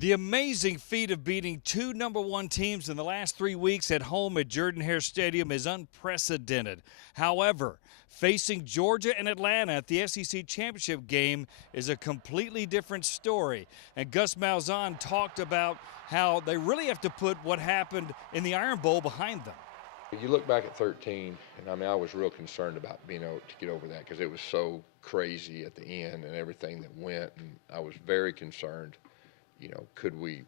The amazing feat of beating two #1 teams in the last 3 weeks at home at Jordan Hare Stadium is unprecedented. However, facing Georgia and Atlanta at the SEC Championship game is a completely different story. And Gus Malzahn talked about how they really have to put what happened in the Iron Bowl behind them. You look back at 13, and I was real concerned about being able to get over that because it was so crazy at the end and everything that went, and I was very concerned. Could we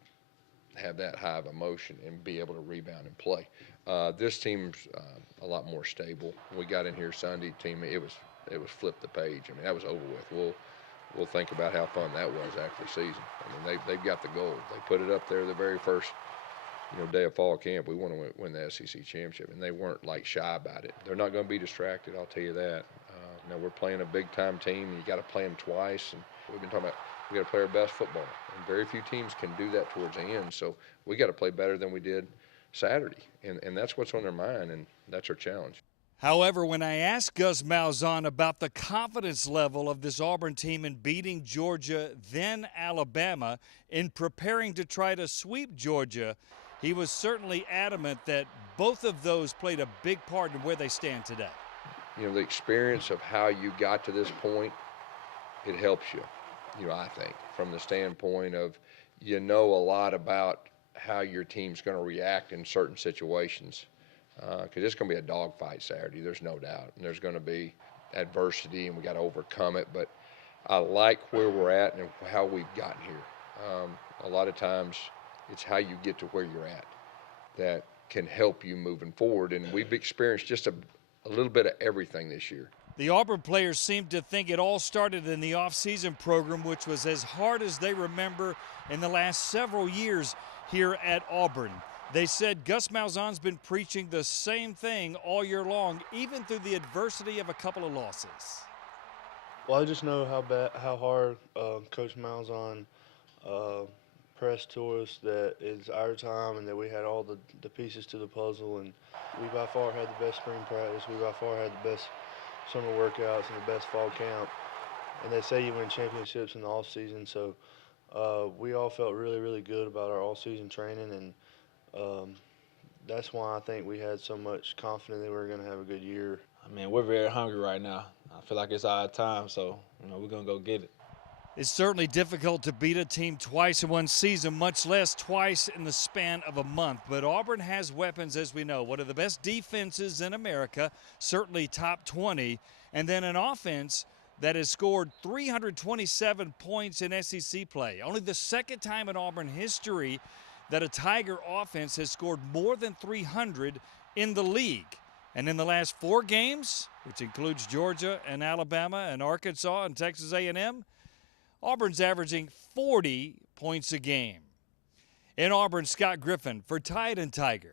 have that high of emotion and be able to rebound and play? This team's a lot more stable. When we got in here Sunday, it was flip the page. I mean, that was over with. We'll think about how fun that was after the season. I mean, they've got the gold. They put it up there the very first day of fall camp. We want to win the SEC championship, and they weren't like shy about it. They're not going to be distracted, I'll tell you that. We're playing a big time team, and you got to play them twice. And we've been talking about we got to play our best football, and very few teams can do that towards the end. So we got to play better than we did Saturday, and that's what's on their mind, and that's our challenge. However, when I asked Gus Malzahn about the confidence level of this Auburn team in beating Georgia, then Alabama, in preparing to try to sweep Georgia, he was certainly adamant that both of those played a big part in where they stand today. The experience of how you got to this point, it helps you, I think, from the standpoint of a lot about how your team's going to react in certain situations. Because it's going to be a dogfight Saturday, there's no doubt. And there's going to be adversity, and we got to overcome it. But I like where we're at and how we've gotten here. A lot of times it's how you get to where you're at that can help you moving forward. And we've experienced just a little bit of everything this year. The Auburn players seem to think it all started in the off-season program, which was as hard as they remember in the last several years here at Auburn. They said Gus Malzahn's been preaching the same thing all year long, even through the adversity of a couple of losses. Well, I just know how hard Coach Malzahn pressed to us that it's our time and that we had all the pieces to the puzzle, and we by far had the best spring practice. We by far had the best summer workouts and the best fall camp. And they say you win championships in the off season, so we all felt really, really good about our all-season training, and that's why I think we had so much confidence that we were going to have a good year. I mean, we're very hungry right now. I feel like it's our time, so we're going to go get it. It's certainly difficult to beat a team twice in one season, much less twice in the span of a month. But Auburn has weapons, as we know. One of the best defenses in America, certainly top 20, and then an offense that has scored 327 points in SEC play. Only the second time in Auburn history that a Tiger offense has scored more than 300 in the league. And in the last 4 games, which includes Georgia and Alabama and Arkansas and Texas A&M, Auburn's averaging 40 points a game. In Auburn, Scott Griffin for Tide and Tiger.